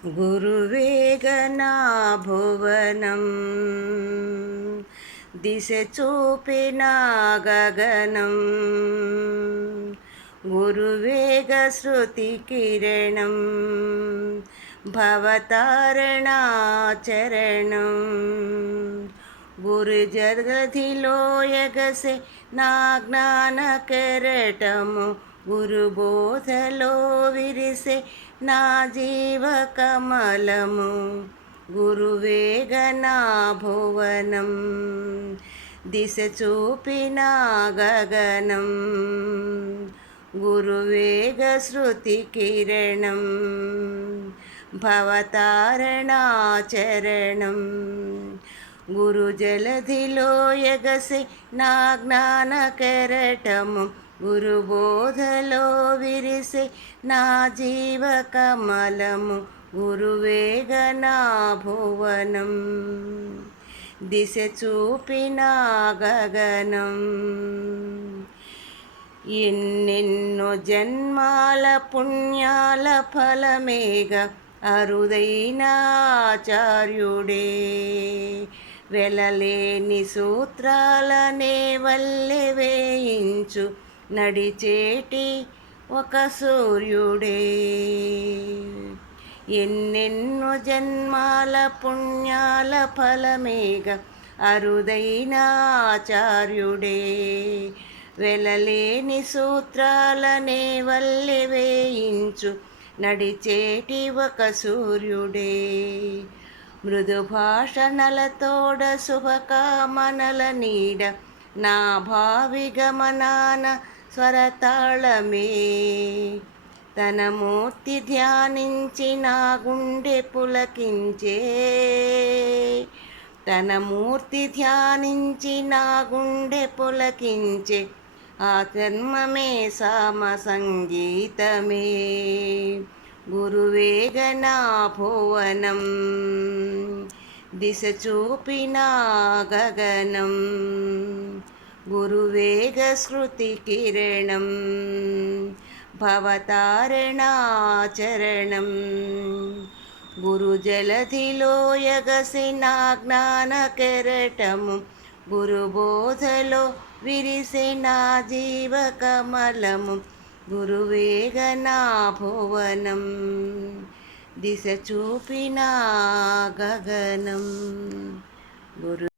గురువేగనా భువనం దిశ చూపిన గగనం గురువేగ శృతి కిరణం భవతారణాచరణం గురు జగధిలో ఎగసే నా జ్ఞాన కెరటము గురు బోధలో విరిసే నా జీవ కమలము గురువేగనా భువనం దిశ చూపిన గగనం గురువేగ శృతి కిరణం భవతారణాచరణం గురు జలధిలో ఎగసే నా జ్ఞాన కెరటము గురు బోధలో విరిసే నా జీవ కమలము గురువేగనా భువనం దిశ చూపిన గగనం ఎన్నెన్నో జన్మాల పుణ్యాల ఫలమేగ అరుదైన ఆచార్యుడే వెలలేని సూత్రాలనే వల్లె వేయించు నడిచేటి ఒక సూర్యుడే ఎన్నెన్నో జన్మాల పుణ్యాల ఫలమేగ అరుదైన ఆచార్యుడే వెలలేని సూత్రాలనే వల్లె వేయించు నడిచేటి ఒక సూర్యుడే మృదు భాషణలతోడ శుభకామనల నీడ నా భావి గమనాన స్వరతాళమే తన మూర్తి ధ్యానించి నా గుండె పులకించే తన మూర్తి ధ్యానించి నా గుండె పులకించే ఆ జన్మమే సామ సంగీతమే గురువేగనా భువనం దిశ చూపిన గగనం గురువేగ శృతి కిరణం భవతారణాచరణం గురు జలధిలో ఎగసిన జ్ఞాన కెరటము గురు బోధలో విరిసిన జీవ కమలము గురువేగనా భువనం దిశ చూపిన గగనం గురు